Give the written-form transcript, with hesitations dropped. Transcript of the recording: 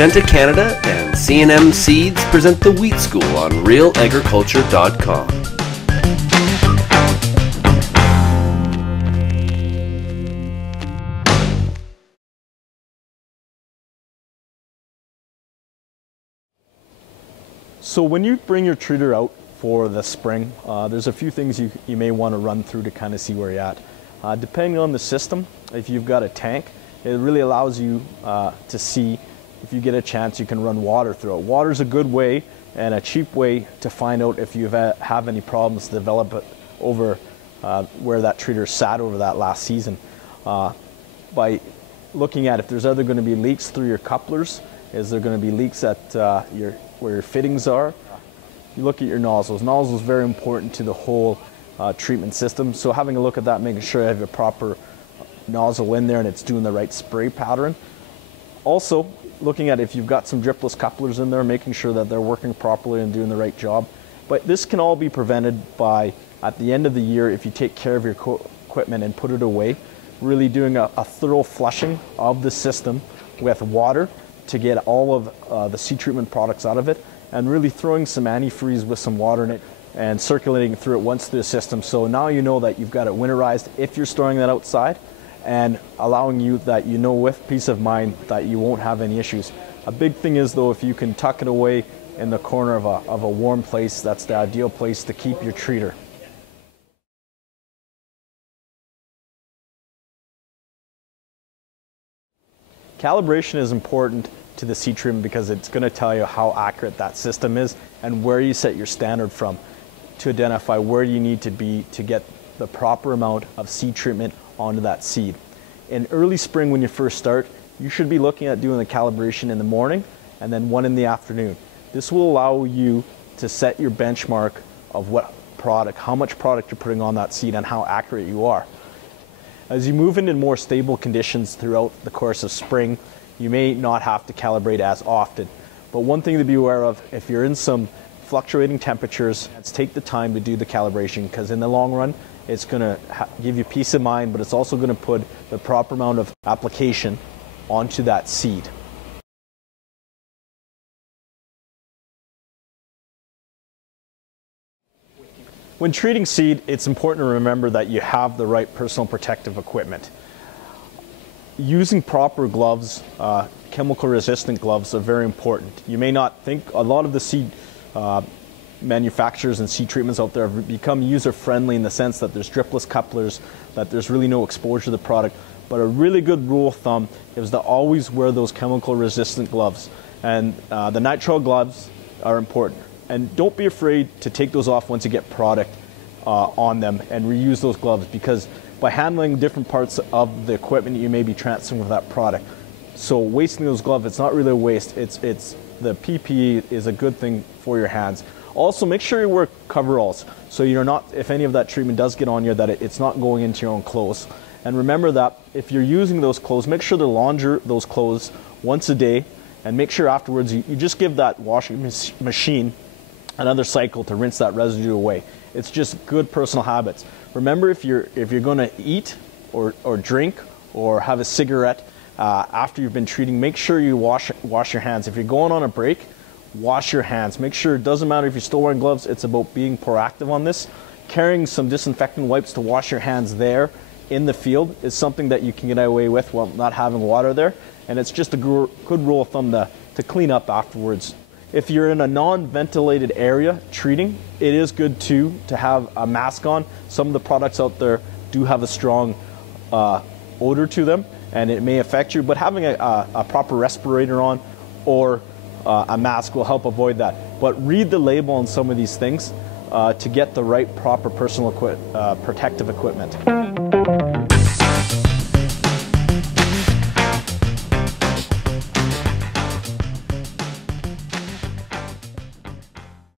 Syngenta Canada and C&M Seeds present the Wheat School on realagriculture.com. So when you bring your treater out for the spring, there's a few things you may want to run through to kind of see where you're at. Depending on the system, if you've got a tank, it really allows you to see, if you get a chance, you can run water through it. Water's a good way and a cheap way to find out if you have any problems develop it over where that treater sat over that last season. By looking at if there's either going to be leaks through your couplers, is there going to be leaks at where your fittings are. You look at your nozzles. Nozzles are very important to the whole treatment system. So having a look at that, making sure you have a proper nozzle in there and it's doing the right spray pattern. Also, looking at if you've got some dripless couplers in there, making sure that they're working properly and doing the right job. But this can all be prevented by, at the end of the year, if you take care of your equipment and put it away, really doing a thorough flushing of the system with water to get all of the seed treatment products out of it, and really throwing some antifreeze with some water in it and circulating through it once through the system. So now you know that you've got it winterized if you're storing that outside, and allowing you that you know with peace of mind that you won't have any issues. A big thing is though, if you can tuck it away in the corner of a warm place, that's the ideal place to keep your treater. Calibration is important to the seed treatment because it's going to tell you how accurate that system is and where you set your standard from to identify where you need to be to get the proper amount of seed treatment onto that seed. In early spring when you first start, you should be looking at doing the calibration in the morning and then one in the afternoon. This will allow you to set your benchmark of what product, how much product you're putting on that seed and how accurate you are. As you move into more stable conditions throughout the course of spring, you may not have to calibrate as often. But one thing to be aware of, if you're in some fluctuating temperatures, let's take the time to do the calibration, because in the long run, it's going to give you peace of mind, but it's also going to put the proper amount of application onto that seed. When treating seed, it's important to remember that you have the right personal protective equipment. Using proper gloves, chemical resistant gloves, are very important. You may not think, a lot of the seed manufacturers and seed treatments out there have become user friendly in the sense that there's dripless couplers, that there's really no exposure to the product. But a really good rule of thumb is to always wear those chemical resistant gloves. And the nitrile gloves are important. And don't be afraid to take those off once you get product on them and reuse those gloves, because by handling different parts of the equipment you may be transferring with that product. So wasting those gloves, it's not really a waste. It's the PPE is a good thing for your hands. Also, make sure you wear coveralls so you're not, if any of that treatment does get on you, that it's not going into your own clothes. And remember that if you're using those clothes, make sure to launder those clothes once a day, and make sure afterwards you just give that washing machine another cycle to rinse that residue away. It's just good personal habits. Remember, if you're going to eat or drink or have a cigarette after you've been treating, make sure you wash your hands. If you're going on a break, wash your hands. Make sure, it doesn't matter if you're still wearing gloves, it's about being proactive on this. Carrying some disinfectant wipes to wash your hands there in the field is something that you can get away with while not having water there. And it's just a good rule of thumb to clean up afterwards. If you're in a non-ventilated area treating, it is good to have a mask on. Some of the products out there do have a strong odor to them, and it may affect you, but having a proper respirator on or a mask will help avoid that. But read the label on some of these things to get the right proper personal protective equipment.